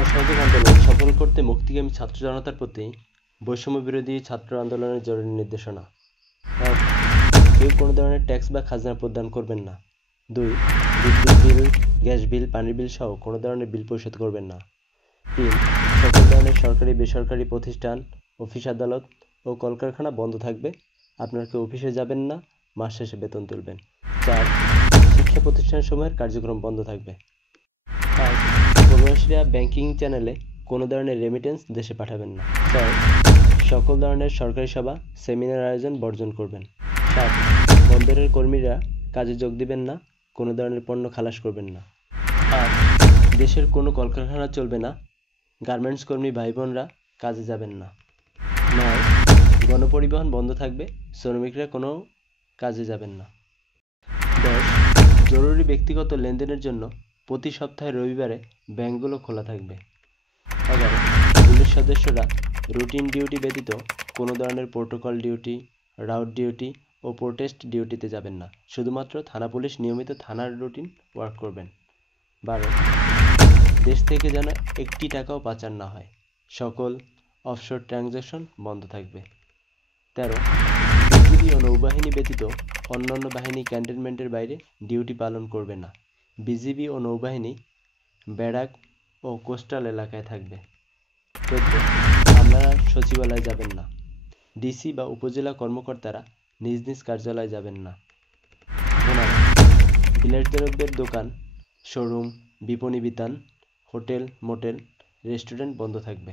অসহযোগ আন্দোলন সফল করতে মুক্তিকামী ছাত্র জনতার প্রতি বৈষম্য বিরোধী ছাত্র আন্দোলনের জরুরি নির্দেশনা। ১. কেউ কোনো ধরনের ট্যাক্স বা খাজনা প্রদান করবেন না। ২. বিদ্যুৎ বিল, গ্যাস বিল, পানির বিল সহ কোনো ধরনের বিল পরিশোধ করবেন না। ৩. সকল ধরনের সরকারি বেসরকারি প্রতিষ্ঠান, অফিস আদালত ও কলকারখানা বন্ধ থাকবে। আপনারা কেউ অফিসে যাবেন না, মাস শেষে বেতন তুলবেন। ৪. শিক্ষা প্রতিষ্ঠানসমূহের কার্যক্রম বন্ধ থাকবে। ৫. প্রবাসীরা ব্যাংকিং চ্যানেলে কোনো ধরনের রেমিটেন্স দেশে পাঠাবেন না। ৬. সকল ধরনের সরকারি সভা, সেমিনার আয়োজন বর্জন করবেন। ৭. বন্দরের কর্মীরা কাজে যোগ দিবেন না, কোনো ধরনের পণ্য খালাস করবেন না। ৮. দেশের কোনো কলকারখানা চলবে না, গার্মেন্টস কর্মী ভাই বোনরা কাজে যাবেন না। ৯. গণপরিবহন বন্ধ থাকবে, শ্রমিকরা কোনো কাজে যাবেন না। ১০. জরুরি ব্যক্তিগত লেনদেনের জন্য প্রতি সপ্তাহে রবিবারে ব্যাংকগুলো খোলা থাকবে। ১১. পুলিশ সদস্যরা রুটিন ডিউটি ব্যতীত কোনো ধরনের প্রোটোকল ডিউটি, রাউট ডিউটি ও প্রোটেস্ট ডিউটিতে যাবেন না। শুধুমাত্র থানা পুলিশ নিয়মিত থানার রুটিন ওয়ার্ক করবেন। ১২. দেশ থেকে যেন একটি টাকাও পাচার না হয়, সকল অফশোর ট্রানজ্যাকশন বন্ধ থাকবে। ১৩. বিজিবি ও নৌবাহিনী ব্যতীত অন্যান্য বাহিনী ক্যান্টনমেন্টের বাইরে ডিউটি পালন করবে না। বিজিবি ও নৌবাহিনী ব্যারাক ও কোস্টাল এলাকায় থাকবে। ১৪. আপনারা সচিবালয়ে যাবেন না। ডিসি বা উপজেলা কর্মকর্তারা নিজ নিজ কার্যালয়ে যাবেন না। ১৫. বিলাসদ্রব্যের দোকান, শোরুম, বিপণী বিতান, হোটেল, মোটেল, রেস্টুরেন্ট বন্ধ থাকবে।